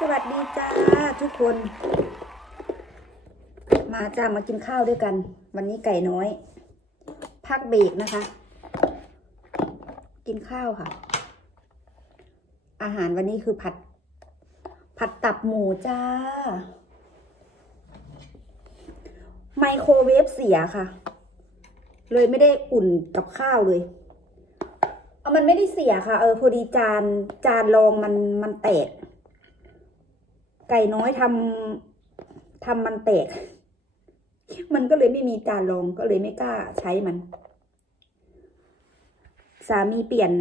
สวัสดีจ้าทุกคน มาจ้ามากินข้าวด้วยกัน วันนี้ไก่น้อย พักเบรกนะคะ กินข้าวค่ะ อาหารวันนี้คือผัด ผัดตับหมูจ้า ไมโครเวฟเสียค่ะ เลยไม่ได้อุ่นกับข้าวเลยเอามันไม่ได้เสียค่ะ เออพอดีจานจานรองมันมันแตก ไก่น้อยทำทำมันแตก มันก็เลยไม่มีจานรองก็เลยไม่กล้าใช้มัน สามีเปลี่ยน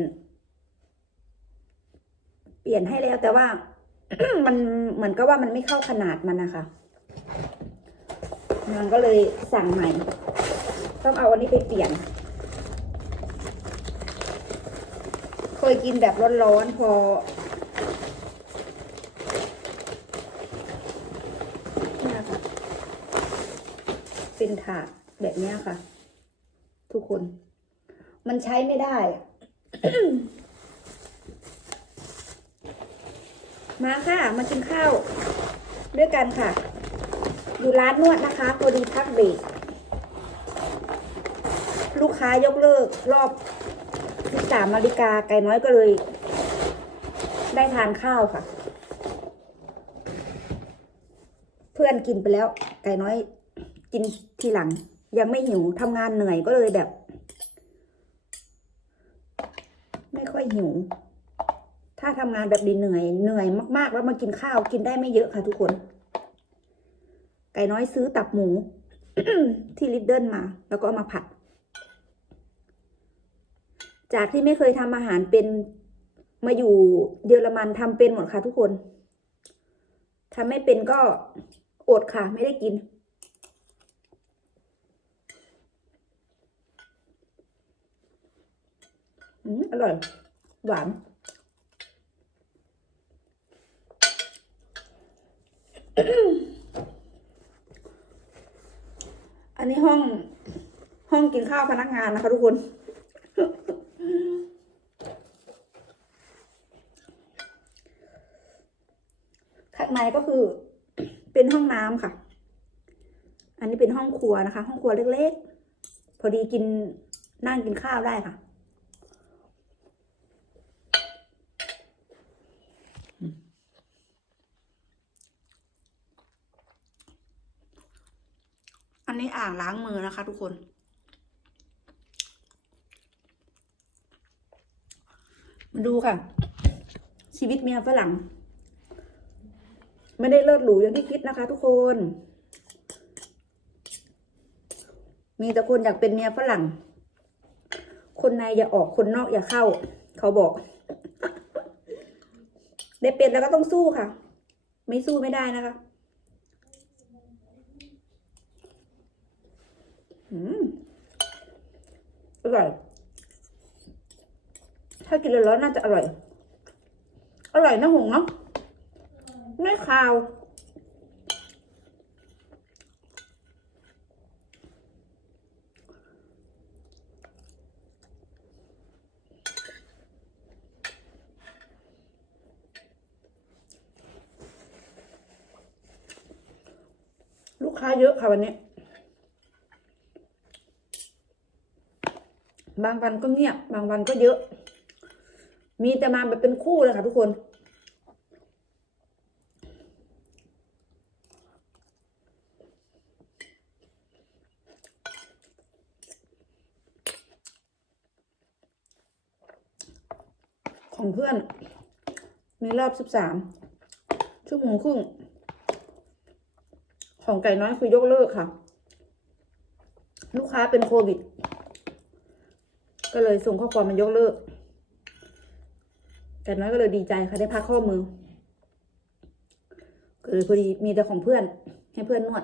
เปลี่ยนให้แล้วแต่ว่ามันเหมือนกับว่ามันไม่เข้าขนาดมันนะคะนางก็เลยสั่งใหม่ ต้องเอาอันนี้ไปเปลี่ยน เคยกินแบบร้อนๆพอ เนี่ยค่ะ เป็นถาดแบบนี้ค่ะ ทุกคน มันใช้ไม่ได้ มาค่ะ มากินข้าวด้วยกันค่ะ อยู่ร้านนวดนะคะพอดีพักเบรกลูกค้ายกเลิกรอบ13นาฬิกาไก่น้อยก็เลย ได้ทานข้าวค่ะ เพื่อนกินไปแล้ว ไก่น้อย กินทีหลัง ยังไม่หิวทำงานเหนื่อยก็เลยแบบ ไม่ค่อยหิว ถ้าทำงานแบบดีเหนื่อยเหนื่อยมาก ๆ แล้วมากินข้าวกินได้ไม่เยอะค่ะทุกคน ไก่น้อยซื้อตับหมู ที่ลิดเดิลมา แล้วก็เอามาผัด จากที่ไม่เคยทำอาหารเป็นมาอยู่เยอรมันทำเป็นหมดค่ะทุกคนทำไม่เป็นก็อดค่ะ ไม่ได้กิน อืมอร่อย หวาน อันนี้ห้องห้องกินข้าวพนักงานนะคะทุกคน ข้างในก็คือเป็นห้องน้ำค่ะ อันนี้เป็นห้องครัวนะคะ ห้องครัวเล็กๆ พอดีกินนั่งกินข้าวได้ค่ะ อั นนี้อ่างล้างมือนะคะ ทุกคน มาดูค่ะ ชีวิตเมียฝรั่ง ไม่ได้เลิศหรูอย่างที่คิดนะคะ ทุกคน มีแต่คนอยากเป็นเมียฝรั่ง คนในอย่าออกคนนอกอย่าเข้า เขาบอก ได้เป็นแล้วก็ต้องสู้ค่ะ ไม่สู้ไม่ได้นะคะ อร่อย ถ้ากินร้อนๆน่าจะอร่อย อร่อยนะหงเนาะ ไม่คาว ลูกค้าเยอะค่ะวันนี้ บางวันก็เงียบ บางวันก็เยอะ มีแต่มาแบบเป็นคู่เลยค่ะทุกคน ของเพื่อน ในรอบสิบสามชั่วโมงครึ่ง ของไก่น้อยคือยกเลิกค่ะ ลูกค้าเป็นโควิด ก็เลยส่งข้อความมันยกเลิกแต่น้อยก็เลยดีใจค่ะได้พักข้อมือก็เลยพอดีมีแต่ของเพื่อนให้เพื่อนนวด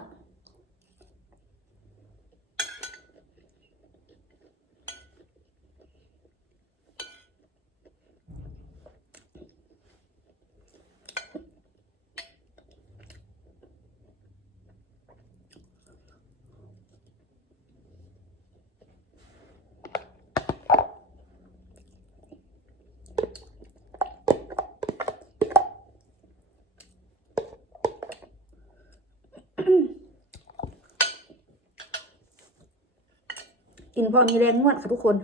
กินพอมีแรงนวดค่ะทุกคน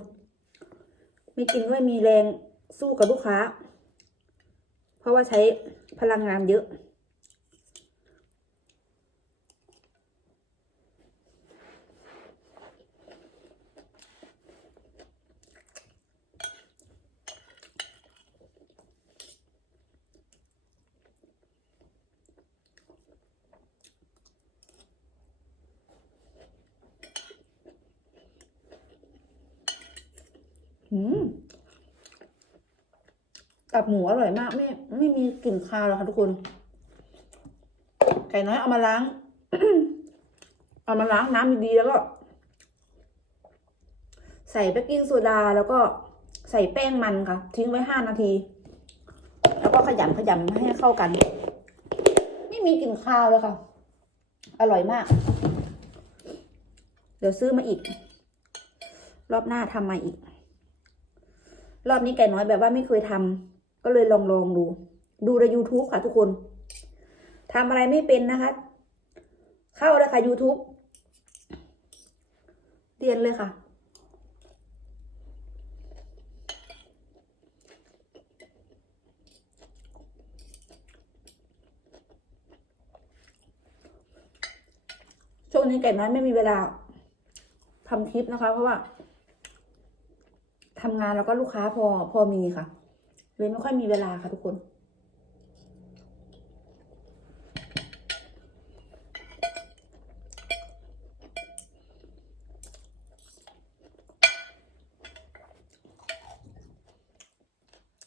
ไม่กินก็ไม่มีแรงสู้กับลูกค้า เพราะว่าใช้พลังงานเยอะ อืมกับหมูอร่อยมาก ไม่ ไม่มีกลิ่นคาวหรอกค่ะทุกคน ไก่น้อยเอามาล้าง เอามาล้างน้ำดีๆแล้วก็ ใส่เบกกิ้งโซดาแล้วก็ใส่แป้งมันค่ะ ทิ้งไว้ห้านาที แล้วก็ขยำขยำให้เข้ากัน ไม่มีกลิ่นคาวเลยค่ะ อร่อยมาก เดี๋ยวซื้อมาอีก รอบหน้าทำมาอีก รอบนี้ไก่น้อยแบบว่าไม่เคยทำก็เลยลองลองดู ดูใน YouTube ค่ะทุกคนทำอะไรไม่เป็นนะคะ เข้าเลยค่ะ YouTube เรียนเลยค่ะช่วงนี้ไก่น้อยไม่มีเวลาทำคลิปนะคะ เพราะว่า ทำงานแล้วก็ลูกค้าพอพอมีค่ะ เลยไม่ค่อยมีเวลาค่ะทุกคน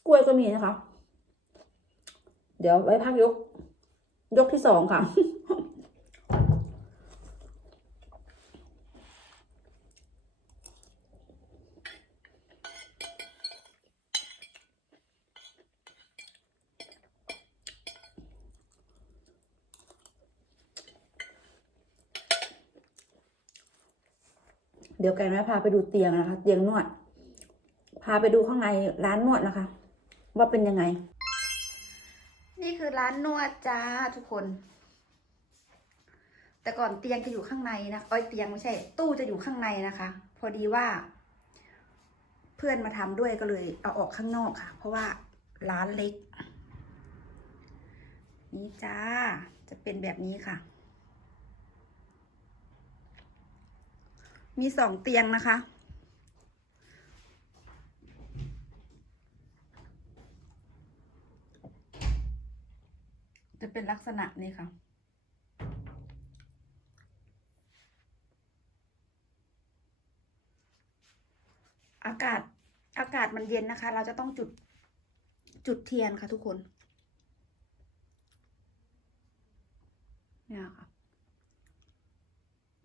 กล้วยก็มีนะคะ เดี๋ยวไว้พักยก ยกที่สองค่ะ เดี๋ยวไก่แม่พาไปดูเตียงนะคะ เตียงนวด พาไปดูข้างในร้านนวดนะคะ ว่าเป็นยังไง นี่คือร้านนวดจ้าทุกคน แต่ก่อนเตียงจะอยู่ข้างในนะเอ้ยเตียงไม่ใช่ ตู้จะอยู่ข้างในนะคะ พอดีว่า เพื่อนมาทำด้วยก็เลยเอาออกข้างนอกค่ะ เพราะว่าร้านเล็ก นี่จ้าจะเป็นแบบนี้ค่ะ มีสองเตียงนะคะ จะเป็นลักษณะนี้ค่ะ อากาศอากาศมันเย็นนะคะ เราจะต้องจุดจุดเทียนค่ะทุกคน เนี่ยค่ะ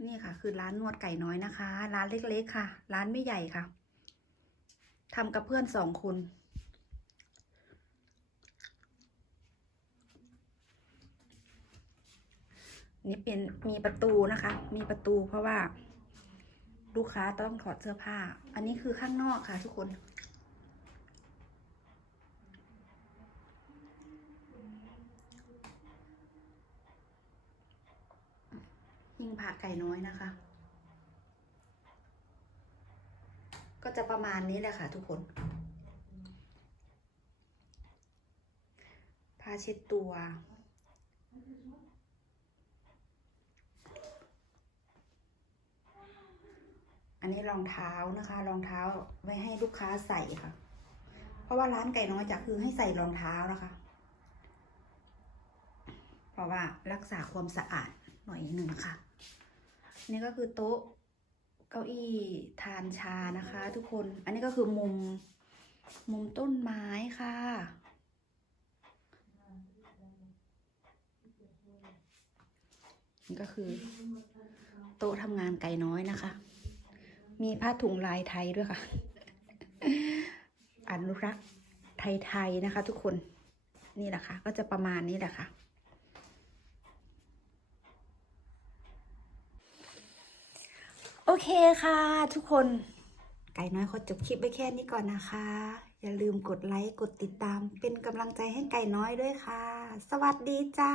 นี่ค่ะ คือร้านนวดไก่น้อยนะคะ ร้านเล็กๆค่ะ ร้านไม่ใหญ่ค่ะทำกับเพื่อนสองคนนี่เป็นมีประตูนะคะ มีประตูเพราะว่า ลูกค้าต้องถอดเสื้อผ้า อันนี้คือข้างนอกค่ะทุกคน ยิงผ่าไก่น้อยนะคะ ก็จะประมาณนี้แหละค่ะทุกคนผ้าเช็ดตัวอันนี้รองเท้านะคะรองเท้าไว้ให้ลูกค้าใส่ค่ะ เพราะว่าร้านไก่น้อยจะคือให้ใส่รองเท้านะคะ เพราะว่ารักษาความสะอาดหน่อยหนึ่งค่ะ นี่ก็คือโต๊ะเก้าอี้ทานชานะคะ ทุกคน อันนี้ก็คือมุมมุมต้นไม้ค่ะ นี่ก็คือ โต๊ะทำงานไก่น้อยนะคะ มีผ้าถุงลายไทยด้วยค่ะ อนุรักษ์ไทยๆนะคะ ทุกคน นี่แหละค่ะ ก็จะประมาณนี้แหละค่ะ โอ เคค่ะทุกคน ไก่น้อยขอจบคลิปไปแค่นี้ก่อนนะคะ อย่าลืมกดไลค์ กดติดตาม เป็นกำลังใจให้ไก่น้อยด้วยค่ะ สวัสดีจ้า